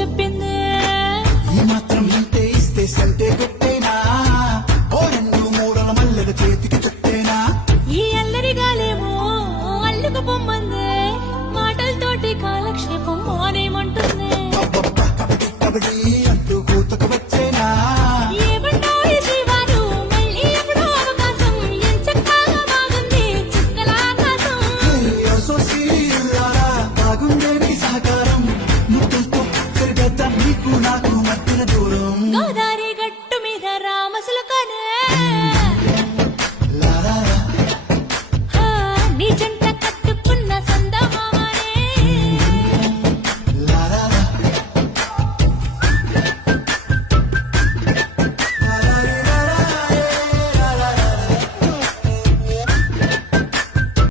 చెప్పింది. ఈ మాత్రం ఇంతే ఇస్తే సంటే పెట్టేనా, ఓ రెండు మూడల మల్లెల చేతికి చుట్టేనా. ఈ అల్లరి గాలేమో అల్లుకు పొమ్మంది, మాటలతోటి కాలక్షేపం మానేమంటుంది. కబడ్డీ కబడ్డీ